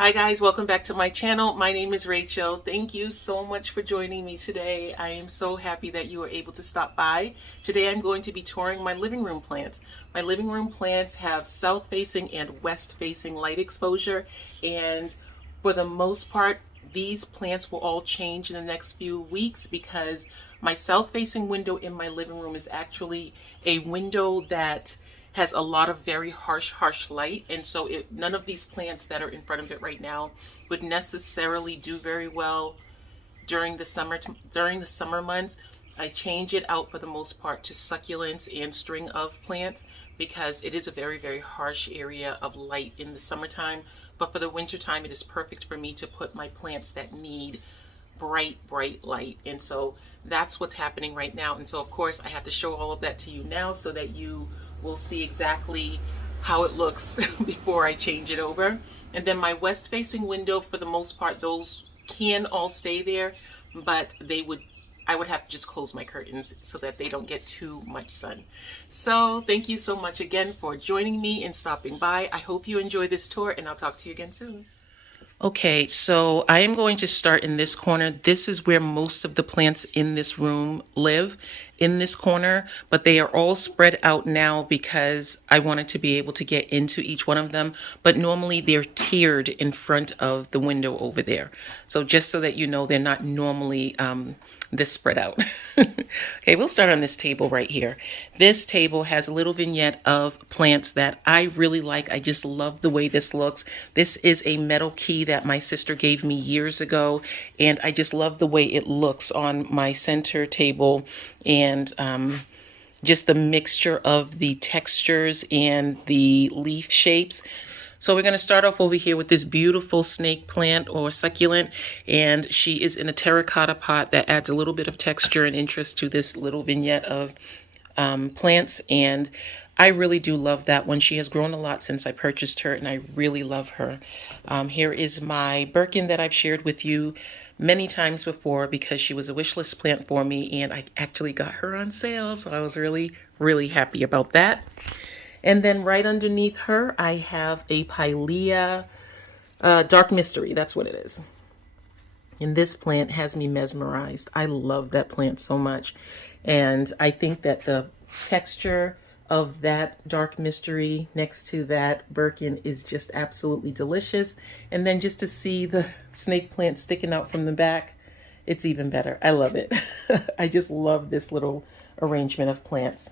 Hi guys, welcome back to my channel. My name is Rachel. Thank you so much for joining me today. I am so happy that you were able to stop by. Today I'm going to be touring my living room plants. My living room plants have south facing and west facing light exposure, and for the most part these plants will all change in the next few weeks because my south facing window in my living room is actually a window that has a lot of very harsh light, and so none of these plants that are in front of it right now would necessarily do very well during the summer months. I change it out for the most part to succulents and string of plants because it is a very harsh area of light in the summertime, but for the winter time it is perfect for me to put my plants that need bright light. And so that's what's happening right now. And so of course I have to show all of that to you now so that you will see exactly how it looks before I change it over. And then my west facing window, for the most part, those can all stay there, but I would have to just close my curtains so that they don't get too much sun. So thank you so much again for joining me and stopping by. I hope you enjoy this tour, and I'll talk to you again soon. Okay, so I am going to start in this corner. This is where most of the plants in this room live, in this corner, but they are all spread out now because I wanted to be able to get into each one of them. But normally they're tiered in front of the window over there. So just so that you know, they're not normally this spread out. Okay, we'll start on this table right here. This table has a little vignette of plants that I really like. I just love the way this looks. This is a metal key that my sister gave me years ago, and I just love the way it looks on my center table, and just the mixture of the textures and the leaf shapes. So we're going to start off over here with this beautiful snake plant or succulent, and she is in a terracotta pot that adds a little bit of texture and interest to this little vignette of plants, and I really do love that one. She has grown a lot since I purchased her, and I really love her. Here is my Birkin that I've shared with you many times before because she was a wish list plant for me, and I actually got her on sale, so I was really happy about that. And then right underneath her, I have a Pilea Dark Mystery. That's what it is. And this plant has me mesmerized. I love that plant so much. And I think that the texture of that Dark Mystery next to that Birkin is just absolutely delicious. And then just to see the snake plant sticking out from the back, it's even better. I love it. I just love this little arrangement of plants.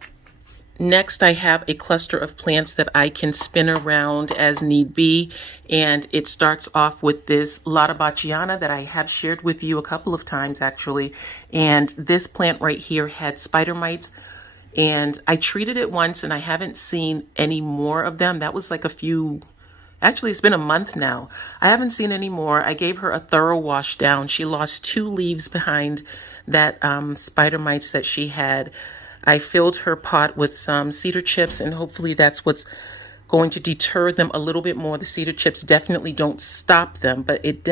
Next, I have a cluster of plants that I can spin around as need be, and it starts off with this Lotta that I have shared with you a couple of times actually, and this plant right here had spider mites, and I treated it once and I haven't seen any more of them. That was like actually it's been a month now. I haven't seen any more. I gave her a thorough wash down. She lost 2 leaves behind that spider mites that she had. I filled her pot with some cedar chips, and hopefully that's what's going to deter them a little bit more. The cedar chips definitely don't stop them, but it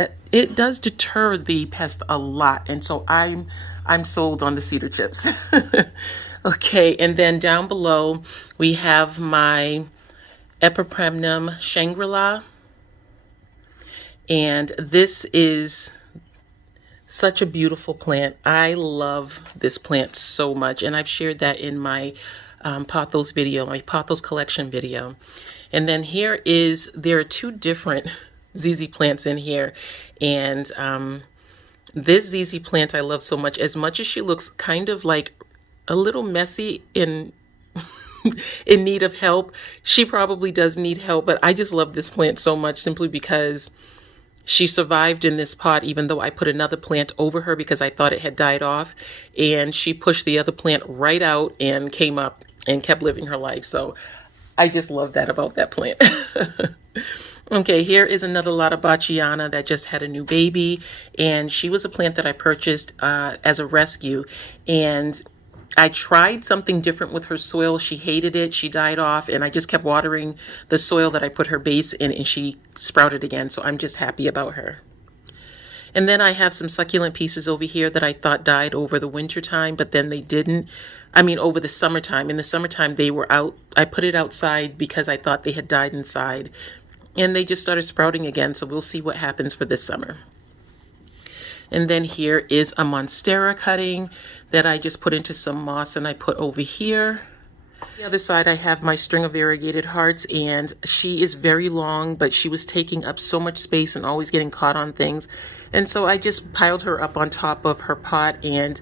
does deter the pest a lot, and so I'm sold on the cedar chips. Okay, and then down below we have my Epipremnum Shangri-La, and this is such a beautiful plant. I love this plant so much, and I've shared that in my pothos video, my pothos collection video. And then there are 2 different ZZ plants in here, and this ZZ plant I love so much. As much as she looks kind of like a little messy in need of help, she probably does need help, but I just love this plant so much simply because she survived in this pot, even though I put another plant over her because I thought it had died off. And she pushed the other plant right out and came up and kept living her life. So I just love that about that plant. Okay, here is another Lotta that just had a new baby. And she was a plant that I purchased as a rescue. And I tried something different with her soil. She hated it. She died off, and I just kept watering the soil that I put her base in, and she sprouted again. So I'm just happy about her. And then I have some succulent pieces over here that I thought died over the winter time, but then they didn't. I mean, over the summertime. In the summertime, they were out. I put it outside because I thought they had died inside. and they just started sprouting again, so we'll see what happens for this summer. And then here is a Monstera cutting that I just put into some moss and I put over here. The other side I have my string of variegated hearts, and she is very long, but she was taking up so much space and always getting caught on things. And so I just piled her up on top of her pot, and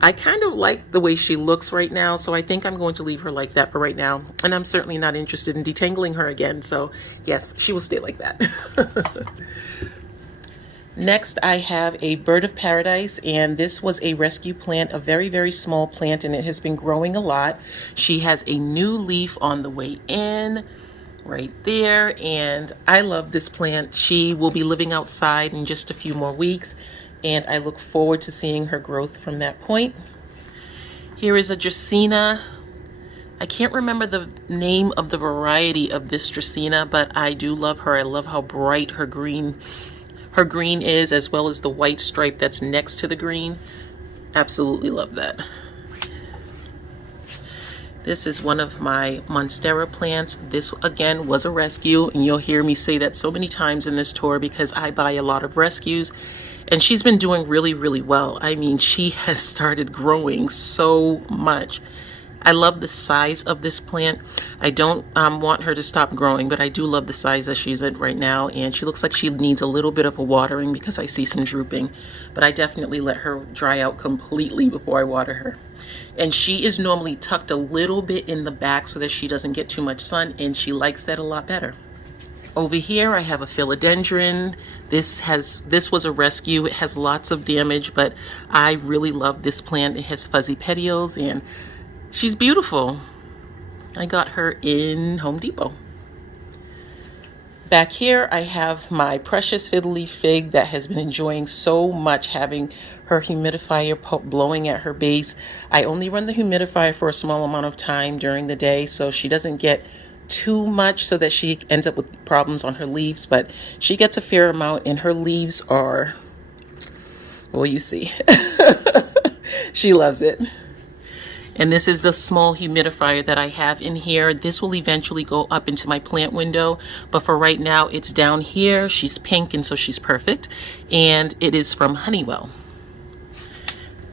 I kind of like the way she looks right now, so I think I'm going to leave her like that for right now. And I'm certainly not interested in detangling her again, so yes, she will stay like that. Next, I have a bird of paradise, and this was a rescue plant, a very, very small plant, and it has been growing a lot. She has a new leaf on the way in right there, and I love this plant. She will be living outside in just a few more weeks, and I look forward to seeing her growth from that point. Here is a Dracaena. I can't remember the name of the variety of this Dracaena, but I do love her. I love how bright her green is, as well as the white stripe that's next to the green. Absolutely love that. This is one of my Monstera plants. This again was a rescue, and you'll hear me say that so many times in this tour because I buy a lot of rescues, and she's been doing really, really well. I mean, she has started growing so much. I love the size of this plant. I don't want her to stop growing, but I do love the size that she's at right now, and she looks like she needs a little bit of a watering because I see some drooping, but I definitely let her dry out completely before I water her. And she is normally tucked a little bit in the back so that she doesn't get too much sun, and she likes that a lot better. Over here I have a philodendron. This was a rescue. It has lots of damage, but I really love this plant. It has fuzzy petioles, and she's beautiful. I got her in Home Depot. Back here I have my precious fiddly fig that has been enjoying so much having her humidifier blowing at her base. I only run the humidifier for a small amount of time during the day, so she doesn't get too much so that she ends up with problems on her leaves, but she gets a fair amount, and her leaves are, well, you see. She loves it. And this is the small humidifier that I have in here. This will eventually go up into my plant window, but for right now it's down here. She's pink, and so she's perfect, and it is from Honeywell.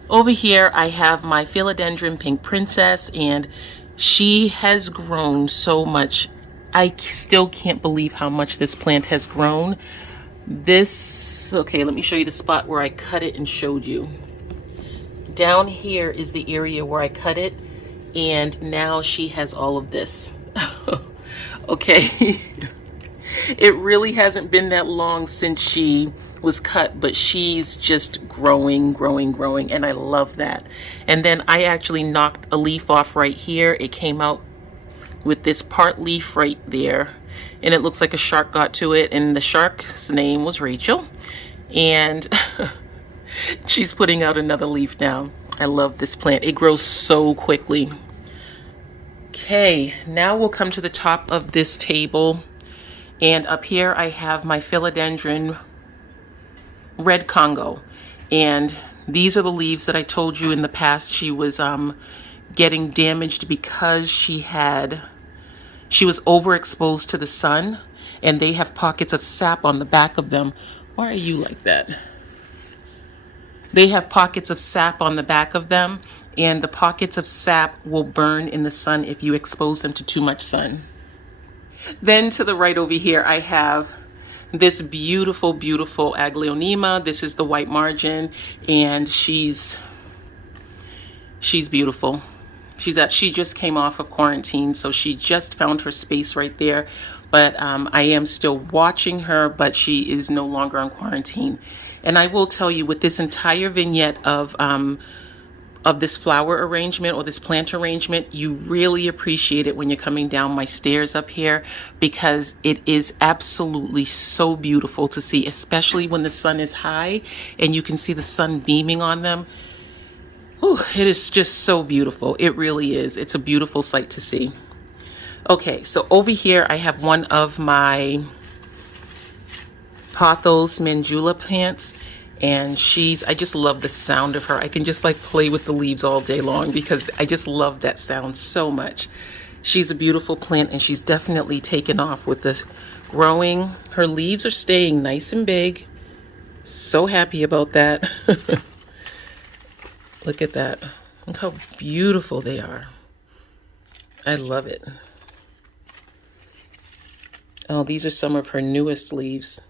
Over here I have my philodendron pink princess, and she has grown so much. I still can't believe how much this plant has grown. Okay, let me show you the spot where I cut it and showed you. Down here is the area where I cut it, and now she has all of this. Okay. It really hasn't been that long since she was cut, but she's just growing, and I love that. And then I actually knocked a leaf off right here. It came out with this part leaf right there, and it looks like a shark got to it, and the shark's name was Rachel, and she's putting out another leaf now. I love this plant. It grows so quickly. Okay, now we'll come to the top of this table, and up here I have my philodendron red Congo, and these are the leaves that I told you in the past she was getting damaged because she was overexposed to the sun, and they have pockets of sap on the back of them. Why are you like that? They have pockets of sap on the back of them, and the pockets of sap will burn in the sun if you expose them to too much sun. Then to the right over here, I have this beautiful, beautiful Aglaonema. This is the white margin, and she's beautiful. She just came off of quarantine, so she just found her space right there. But I am still watching her, but she is no longer on quarantine. And I will tell you, with this entire vignette of this flower arrangement or this plant arrangement, you really appreciate it when you're coming down my stairs up here, because it is absolutely so beautiful to see, especially when the sun is high and you can see the sun beaming on them. Ooh, it is just so beautiful. It really is. It's a beautiful sight to see. Okay, so over here I have one of my Pothos Mandula plants, and I just love the sound of her. I can just like play with the leaves all day long because I just love that sound so much. She's a beautiful plant, and she's definitely taken off with growing. Her leaves are staying nice and big. So happy about that. Look at that. Look how beautiful they are. I love it. Oh, these are some of her newest leaves.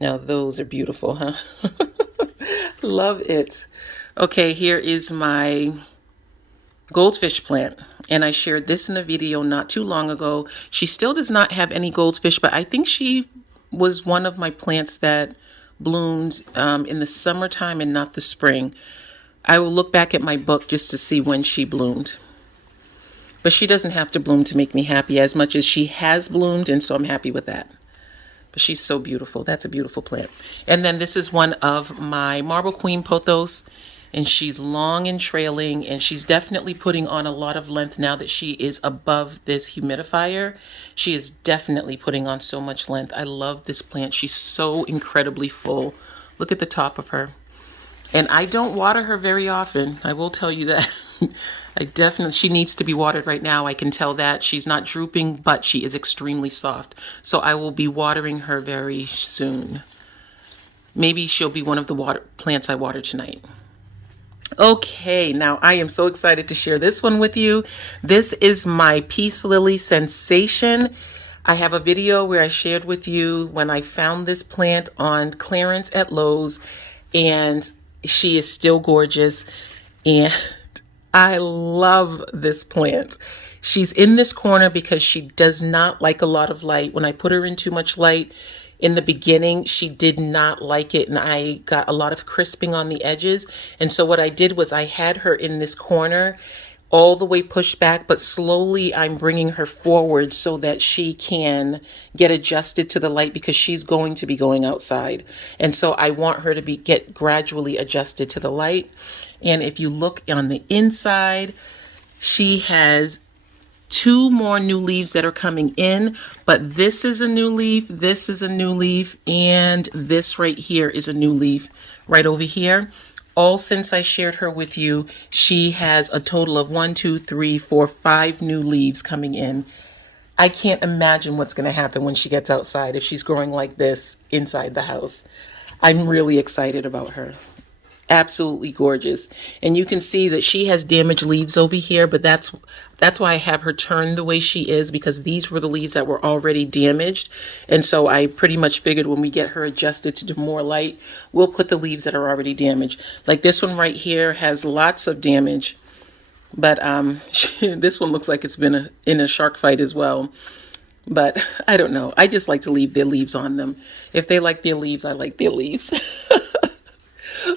Now those are beautiful, huh? Love it. Okay, here is my goldfish plant. And I shared this in a video not too long ago. She still does not have any goldfish, but I think she was one of my plants that bloomed in the summertime and not the spring. I will look back at my book just to see when she bloomed. But she doesn't have to bloom to make me happy as much as she has bloomed, and so I'm happy with that. But she's so beautiful. That's a beautiful plant. And then this is one of my Marble Queen pothos, and she's long and trailing, and she's definitely putting on a lot of length now that she is above this humidifier. She is definitely putting on so much length. I love this plant. She's so incredibly full. Look at the top of her. And I don't water her very often. I will tell you that. She needs to be watered right now. I can tell that. She's not drooping, but she is extremely soft. So I will be watering her very soon. Maybe she'll be one of the plants I water tonight. Okay, now I am so excited to share this one with you. This is my Peace Lily Sensation. I have a video where I shared with you when I found this plant on clearance at Lowe's, and she is still gorgeous, and I love this plant. She's in this corner because she does not like a lot of light. When I put her in too much light in the beginning, she did not like it, and I got a lot of crisping on the edges. And so what I did was I had her in this corner all the way pushed back, but slowly I'm bringing her forward so that she can get adjusted to the light, because she's going to be going outside. And so I want her to get gradually adjusted to the light. And if you look on the inside, she has 2 more new leaves that are coming in, but this is a new leaf, this is a new leaf, and this right here is a new leaf right over here. All since I shared her with you, she has a total of 1, 2, 3, 4, 5 new leaves coming in. I can't imagine what's going to happen when she gets outside if she's growing like this inside the house. I'm really excited about her. Absolutely gorgeous. And you can see that she has damaged leaves over here, but that's why I have her turned the way she is, because these were the leaves that were already damaged. And so I pretty much figured when we get her adjusted to more light, we'll put the leaves that are already damaged. Like this one right here has lots of damage, but this one looks like it's been in a shark fight as well. But I don't know. I just like to leave their leaves on them. If they like their leaves, I like their leaves.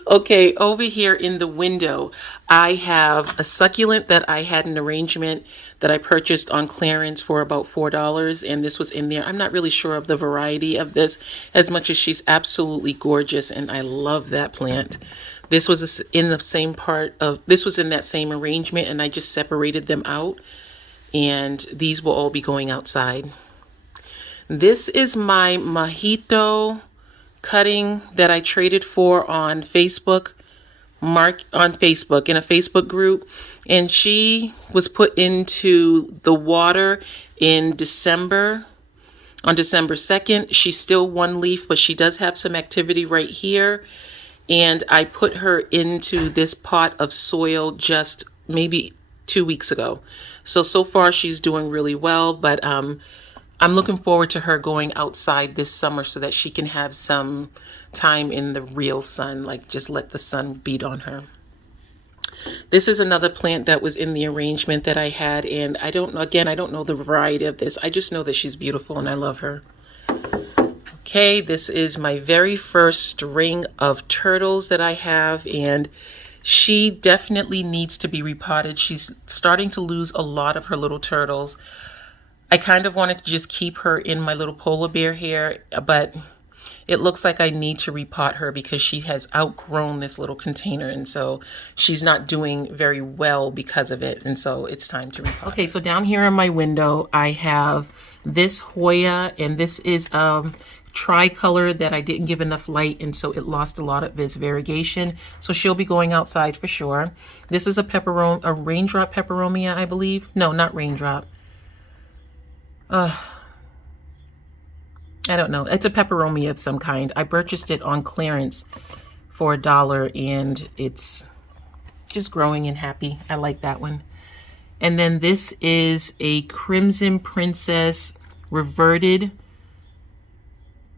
Okay, over here in the window, I have a succulent that I had an arrangement that I purchased on clearance for about $4, and this was in there. I'm not really sure of the variety of this as much as she's absolutely gorgeous, and I love that plant. This was in the same this was in that same arrangement, and I just separated them out, and these will all be going outside. This is my mojito cutting that I traded for on Facebook, in a Facebook group, and she was put into the water in December, on December 2nd. She's still 1 leaf, but she does have some activity right here, and I put her into this pot of soil just maybe 2 weeks ago. So far she's doing really well, but I'm looking forward to her going outside this summer so that she can have some time in the real sun, like just let the sun beat on her. This is another plant that was in the arrangement that I had, and I don't know the variety of this. I just know that she's beautiful and I love her. Okay, this is my very first string of turtles that I have, and she definitely needs to be repotted. She's starting to lose a lot of her little turtles. I kind of wanted to just keep her in my little polar bear here, but it looks like I need to repot her because she has outgrown this little container, and so she's not doing very well because of it, and so it's time to repot. Okay, so down here in my window, I have this Hoya, and this is tricolor that I didn't give enough light, and so it lost a lot of its variegation, so she'll be going outside for sure. This is a raindrop peperomia, I believe. No, not raindrop. I don't know. It's a peperomia of some kind. I purchased it on clearance for $1 and it's just growing and happy. I like that one. And then this is a Crimson Princess reverted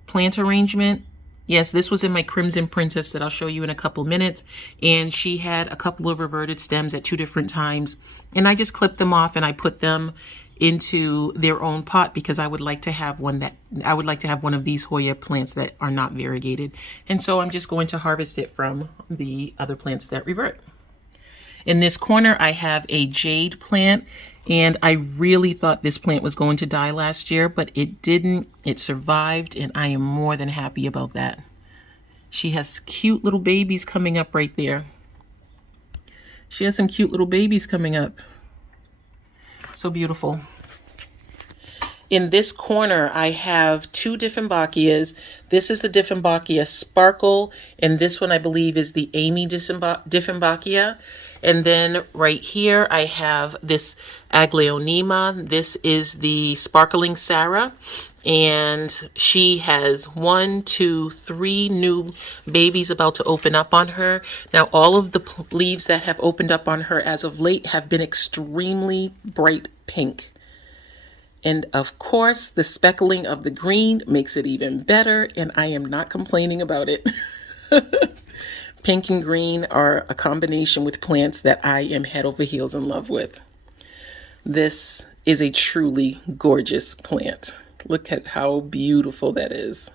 plant arrangement. Yes, this was in my Crimson Princess that I'll show you in a couple minutes. And she had a couple of reverted stems at 2 different times. And I just clipped them off and I put them into their own pot because I would like to have one of these Hoya plants that are not variegated. And so I'm just going to harvest it from the other plants that revert. In this corner, I have a jade plant, and I really thought this plant was going to die last year, but it didn't. It survived, and I am more than happy about that. She has cute little babies coming up right there. She has some cute little babies coming up. So beautiful. In this corner, I have 2 Dieffenbachias. This is the Dieffenbachia Sparkle, and this one I believe is the Amy Dieffenbachia. And then right here, I have this Aglaonema. This is the Sparkling Sarah. And she has 1, 2, 3 new babies about to open up on her. Now, all of the leaves that have opened up on her as of late have been extremely bright pink. And of course, the speckling of the green makes it even better, and I am not complaining about it. Pink and green are a combination with plants that I am head over heels in love with. This is a truly gorgeous plant. Look at how beautiful that is.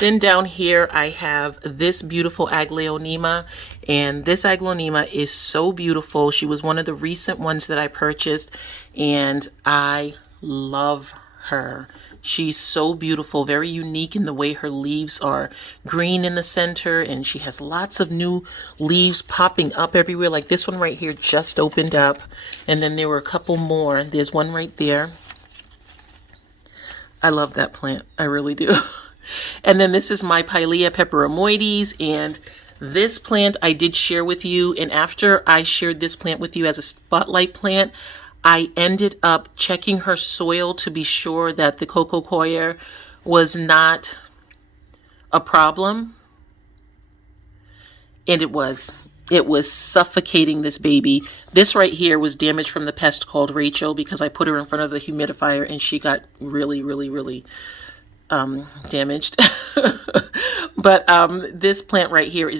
Then down here, I have this beautiful Aglaonema, and this Aglaonema is so beautiful. She was one of the recent ones that I purchased, and I love her. She's so beautiful, very unique in the way her leaves are green in the center, and she has lots of new leaves popping up everywhere. Like this one right here just opened up, and then there were a couple more. There's one right there. I love that plant. I really do. And then this is my Pilea peperomoides, and this plant I did share with you, and after I shared this plant with you as a spotlight plant, I ended up checking her soil to be sure that the coco coir was not a problem. And it was suffocating this baby. This right here was damaged from the pest called Rachel because I put her in front of the humidifier and she got really, really, really damaged. But this plant right here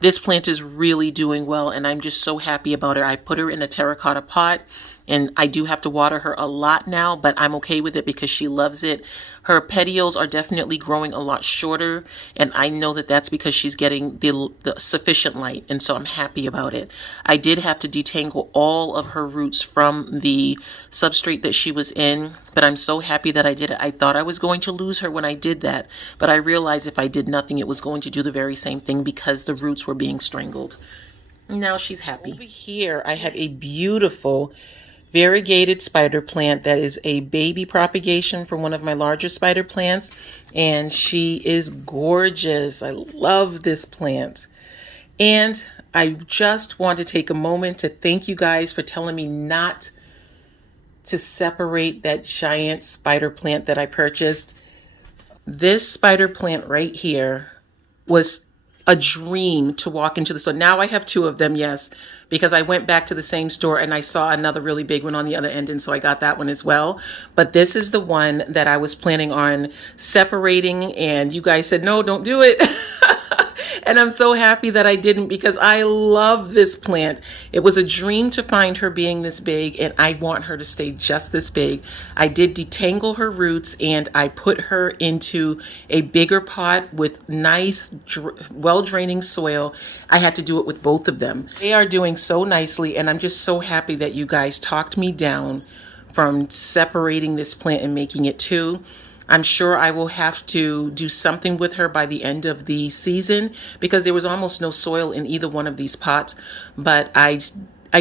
this plant is really doing well, and I'm just so happy about her. I put her in a terracotta pot, and I do have to water her a lot now, but I'm okay with it because she loves it. Her petioles are definitely growing a lot shorter, and I know that that's because she's getting the sufficient light, and so I'm happy about it. I did have to detangle all of her roots from the substrate that she was in, but I'm so happy that I did it. I thought I was going to lose her when I did that, but I realized if I did nothing, it was going to do the very same thing because the roots were being strangled. Now she's happy. Over here, I have a beautiful variegated spider plant that is a baby propagation from one of my larger spider plants, and she is gorgeous. I love this plant. And I just want to take a moment to thank you guys for telling me not to separate that giant spider plant that I purchased. This spider plant right here was a dream to walk into the store. Now I have 2 of them, yes, because I went back to the same store and I saw another really big one on the other end, and so I got that one as well. But this is the one that I was planning on separating, and you guys said, no, don't do it. And I'm so happy that I didn't because I love this plant. It was a dream to find her being this big, and I want her to stay just this big. I did detangle her roots, and I put her into a bigger pot with nice, well-draining soil. I had to do it with both of them. They are doing so nicely, and I'm just so happy that you guys talked me down from separating this plant and making it 2. I'm sure I will have to do something with her by the end of the season because there was almost no soil in either one of these pots. But I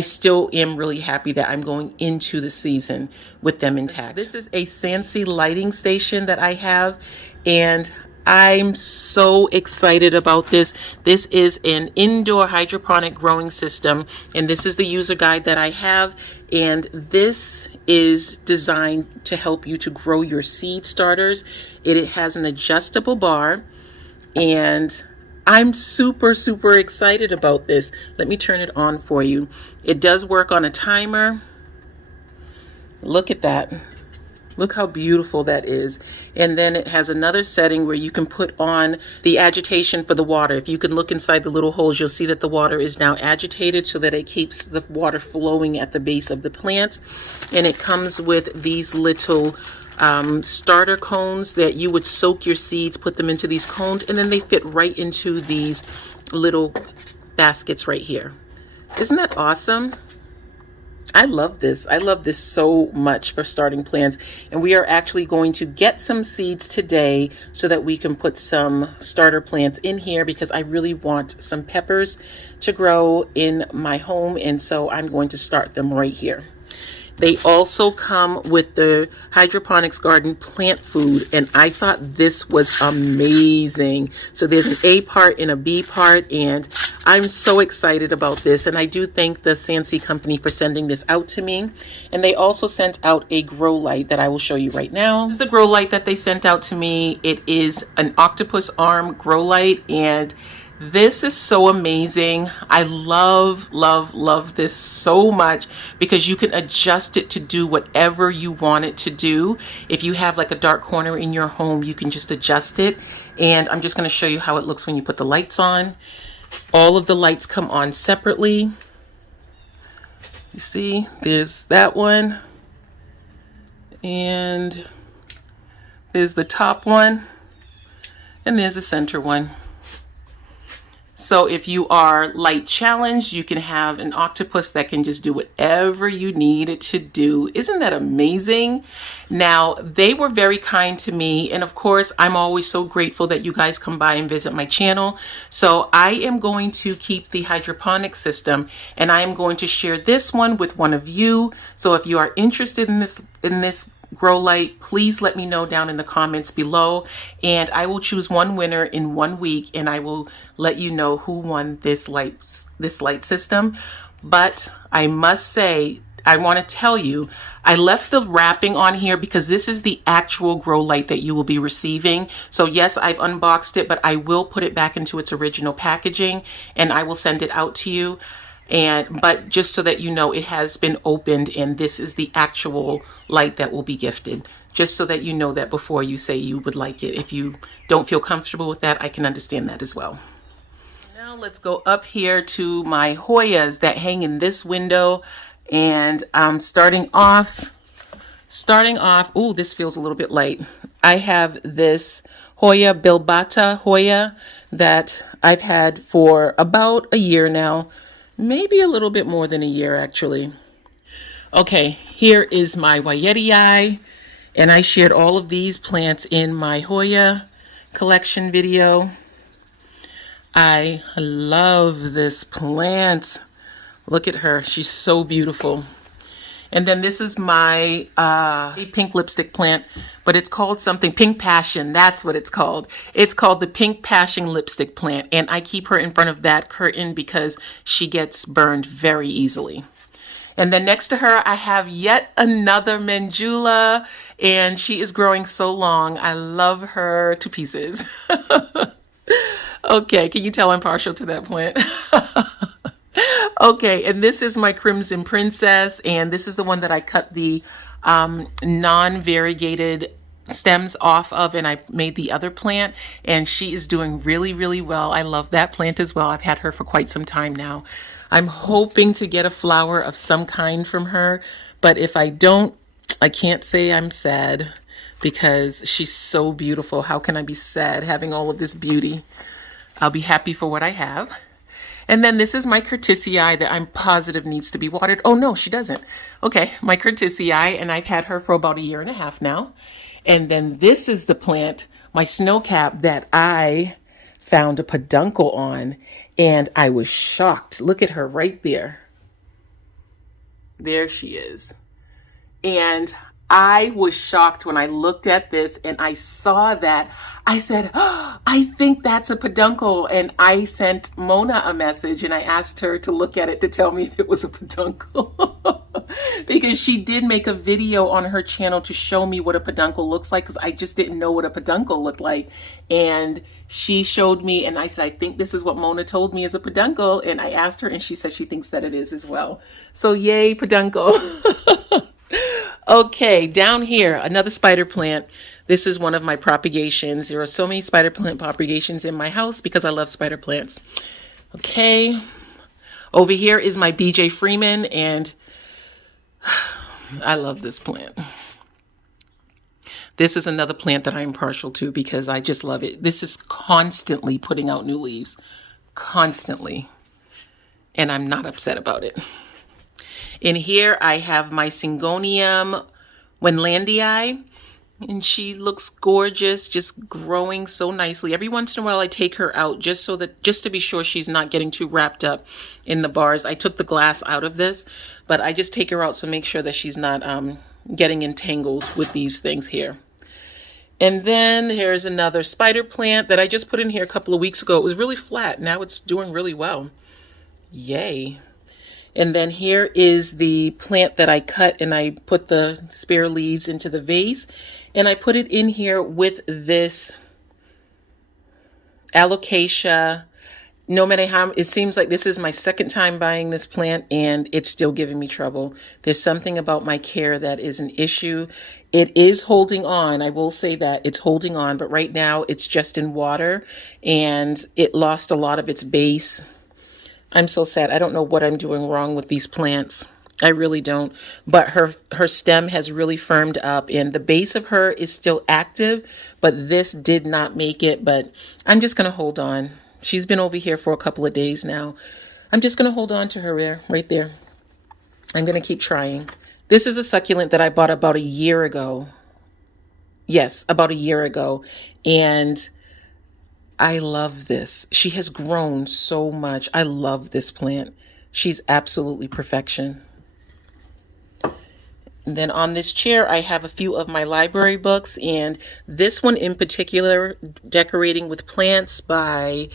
still am really happy that I'm going into the season with them intact. This is a Sansi lighting station that I have, and I'm so excited about this. This is an indoor hydroponic growing system, and this is the user guide that I have, and this is designed to help you to grow your seed starters. It has an adjustable bar, and I'm super, super excited about this. Let me turn it on for you. It does work on a timer. Look at that. Look how beautiful that is. And then it has another setting where you can put on the agitation for the water. If you can look inside the little holes, you'll see that the water is now agitated so that it keeps the water flowing at the base of the plants. And it comes with these little starter cones that you would soak your seeds, put them into these cones, and then they fit right into these little baskets right here. Isn't that awesome? I love this. I love this so much for starting plants. And we are actually going to get some seeds today so that we can put some starter plants in here, because I really want some peppers to grow in my home. And so I'm going to start them right here. They also come with the hydroponics garden plant food, and I thought this was amazing. So there's an A part and a B part, and I'm so excited about this. And I do thank the Sansi company for sending this out to me. And they also sent out a grow light that I will show you right now. This is the grow light that they sent out to me. It is an octopus arm grow light, and this is so amazing. I love, love, love this so much, because you can adjust it to do whatever you want it to do. If you have like a dark corner in your home, you can just adjust it. And I'm just going to show you how it looks when you put the lights on. All of the lights come on separately. You see, there's that one. And there's the top one. And there's the center one. So if you are light challenged, you can have an octopus that can just do whatever you need it to do. Isn't that amazing? Now, they were very kind to me. And of course, I'm always so grateful that you guys come by and visit my channel. So I am going to keep the hydroponic system, and I am going to share this one with one of you. So if you are interested in this grow light, please let me know down in the comments below, and I will choose one winner in 1 week, and I will let you know who won this light system. But I must say, I want to tell you, I left the wrapping on here because this is the actual grow light that you will be receiving. So yes, I've unboxed it, but I will put it back into its original packaging, and I will send it out to you. But just so that you know, it has been opened, and this is the actual light that will be gifted. Just so that you know that before you say you would like it. If you don't feel comfortable with that, I can understand that as well. Now let's go up here to my Hoyas that hang in this window. And starting off, oh, this feels a little bit light. I have this Hoya Bilbata Hoya that I've had for about a year now. Maybe a little bit more than a year, actually. Okay, here is my Wyetii, and I shared all of these plants in my Hoya collection video. I love this plant. Look at her. She's so beautiful. And then this is my pink lipstick plant, but it's called something, Pink Passion. That's what it's called. It's called the Pink Passion lipstick plant. And I keep her in front of that curtain because she gets burned very easily. And then next to her, I have yet another Mandula, and she is growing so long. I love her to pieces. Okay, can you tell I'm partial to that plant? Okay, and this is my Crimson Princess, and this is the one that I cut the non-variegated stems off of, and I made the other plant, and she is doing really, really well. I love that plant as well. I've had her for quite some time now. I'm hoping to get a flower of some kind from her, but if I don't, I can't say I'm sad, because she's so beautiful. How can I be sad having all of this beauty? I'll be happy for what I have. And then this is my Curtisii that I'm positive needs to be watered. Oh, no, she doesn't. Okay, my Curtisii, and I've had her for about 1.5 years now. And then this is the plant, my snowcap, that I found a peduncle on, and I was shocked. Look at her right there. There she is. And I was shocked when I looked at this and I saw that. I said, oh, I think that's a peduncle. And I sent Mona a message and I asked her to look at it to tell me if it was a peduncle. Because she did make a video on her channel to show me what a peduncle looks like, because I just didn't know what a peduncle looked like. And she showed me and I said, I think this is what Mona told me is a peduncle. And I asked her and she said she thinks that it is as well. So yay, peduncle. Okay, down here, another spider plant. This is one of my propagations. There are so many spider plant propagations in my house because I love spider plants. Okay, over here is my BJ Freeman, and I love this plant. This is another plant that I'm partial to because I just love it. This is constantly putting out new leaves, constantly, and I'm not upset about it. In here, I have my Singonium Winlandii, and she looks gorgeous, just growing so nicely. Every once in a while, I take her out just to be sure she's not getting too wrapped up in the bars. I took the glass out of this, but I just take her out to make sure that she's not getting entangled with these things here. And then here's another spider plant that I just put in here a couple of weeks ago. It was really flat. Now it's doing really well. Yay. And then here is the plant that I cut and I put the spare leaves into the vase. And I put it in here with this alocasia. No matter how, it seems like this is my second time buying this plant and it's still giving me trouble. There's something about my care that is an issue. It is holding on. I will say that it's holding on, but right now it's just in water and it lost a lot of its base. I'm so sad. I don't know what I'm doing wrong with these plants. I really don't. But her stem has really firmed up and the base of her is still active, but this did not make it. But I'm just going to hold on. She's been over here for a couple of days now. I'm just going to hold on to her there, right there. I'm going to keep trying. This is a succulent that I bought about a year ago. Yes, about a year ago. And I love this. She has grown so much. I love this plant. She's absolutely perfection. And then on this chair, I have a few of my library books, and this one in particular, Decorating with Plants by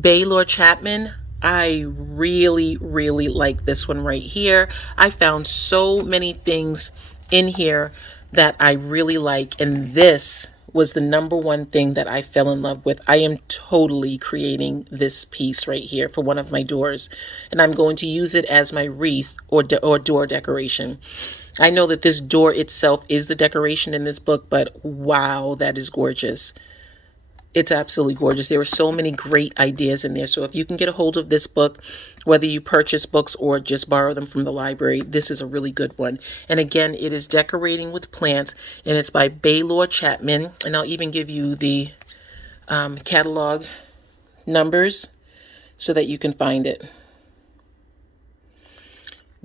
Baylor Chapman. I really, really like this one right here. I found so many things in here that I really like, and this was the number one thing that I fell in love with. I am totally creating this piece right here for one of my doors, and I'm going to use it as my wreath or door decoration. I know that this door itself is the decoration in this book, but wow, that is gorgeous. It's absolutely gorgeous. There are so many great ideas in there. So if you can get a hold of this book, whether you purchase books or just borrow them from the library, this is a really good one. And again, it is Decorating with Plants, and it's by Baylor Chapman. And I'll even give you the catalog numbers so that you can find it.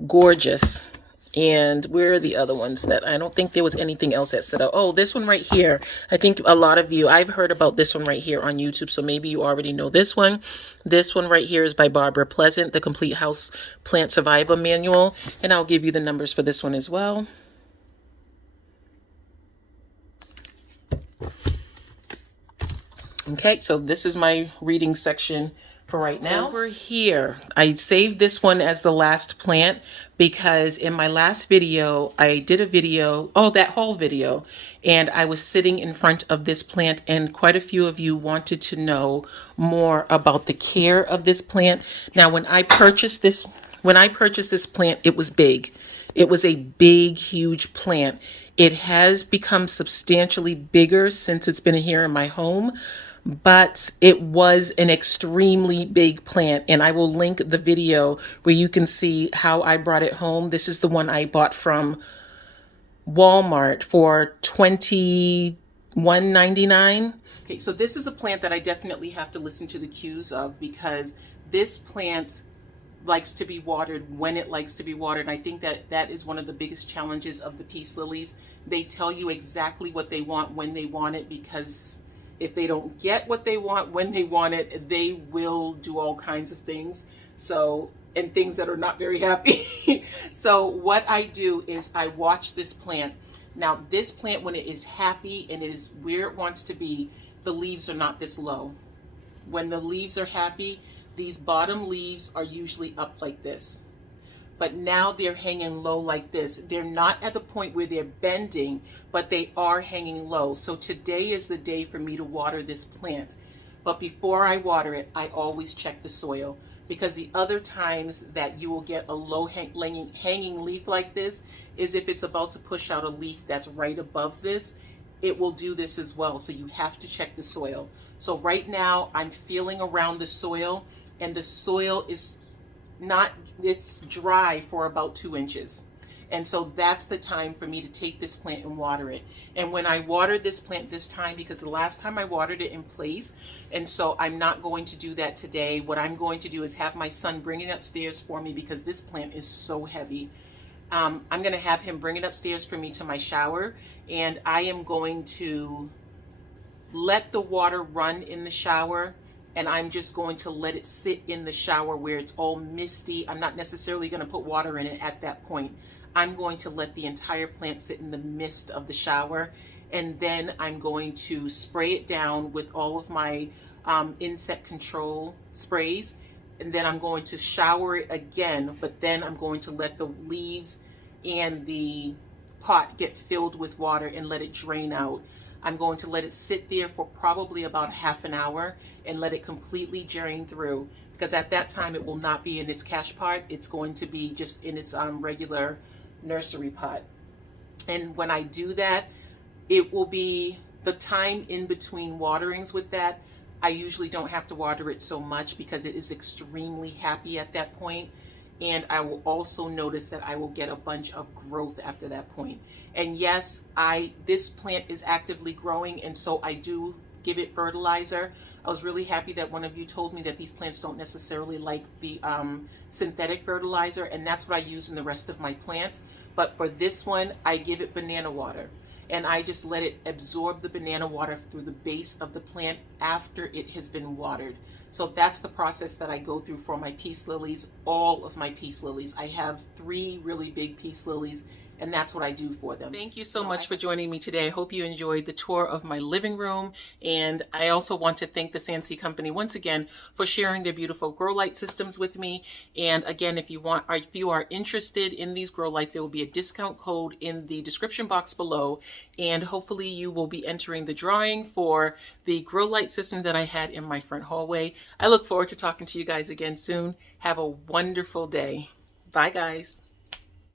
Gorgeous. And where are the other ones that I don't think there was anything else that stood out? Oh, this one right here. I think a lot of you, I've heard about this one right here on YouTube, so maybe you already know this one. This one right here is by Barbara Pleasant, The Complete House Plant Survival Manual. And I'll give you the numbers for this one as well. Okay, so this is my reading section for right now. Over here, I saved this one as the last plant because in my last video, I did a video, that haul video, and I was sitting in front of this plant, and quite a few of you wanted to know more about the care of this plant. Now, when I purchased this plant, it was big. It was a big, huge plant. It has become substantially bigger since it's been here in my home, but it was an extremely big plant, and I will link the video where you can see how I brought it home. This is the one I bought from Walmart for $21.99. Okay, so this is a plant that I definitely have to listen to the cues of, because this plant likes to be watered when it likes to be watered. And I think that that is one of the biggest challenges of the peace lilies. They tell you exactly what they want when they want it, because if they don't get what they want when they want it, they will do all kinds of things. So, and things that are not very happy. So what I do is I watch this plant. Now this plant, when it is happy and it is where it wants to be, the leaves are not this low. When the leaves are happy, these bottom leaves are usually up like this. But now they're hanging low like this. They're not at the point where they're bending, but they are hanging low. So today is the day for me to water this plant. But before I water it, I always check the soil, because the other times that you will get a low hanging leaf like this is if it's about to push out a leaf that's right above this. It will do this as well. So you have to check the soil. So right now I'm feeling around the soil, and the soil is it's dry for about 2 inches. And so that's the time for me to take this plant and water it. And when I watered this plant this time, because the last time I watered it in place, and so I'm not going to do that today. What I'm going to do is have my son bring it upstairs for me, because this plant is so heavy. I'm going to have him bring it upstairs for me to my shower, and I am going to let the water run in the shower, and I'm just going to let it sit in the shower where it's all misty. I'm not necessarily going to put water in it at that point. I'm going to let the entire plant sit in the mist of the shower, and then I'm going to spray it down with all of my insect control sprays, and then I'm going to shower it again, but then I'm going to let the leaves and the pot get filled with water and let it drain out. I'm going to let it sit there for probably about half an hour and let it completely drain through, because at that time it will not be in its cache pot. It's going to be just in its regular nursery pot. And when I do that, it will be the time in between waterings with that. I usually don't have to water it so much because it is extremely happy at that point. And I will also notice that I will get a bunch of growth after that point. And yes, this plant is actively growing, and so I do give it fertilizer. I was really happy that one of you told me that these plants don't necessarily like the synthetic fertilizer, and that's what I use in the rest of my plants. But for this one, I give it banana water, and I just let it absorb the banana water through the base of the plant after it has been watered. So that's the process that I go through for my peace lilies, all of my peace lilies. I have 3 really big peace lilies, and that's what I do for them. Thank you so much for joining me today. I hope you enjoyed the tour of my living room. And I also want to thank the Sansi company once again for sharing their beautiful grow light systems with me. And again, if you are interested in these grow lights, there will be a discount code in the description box below. And hopefully you will be entering the drawing for the grow light system that I had in my front hallway. I look forward to talking to you guys again soon. Have a wonderful day. Bye, guys.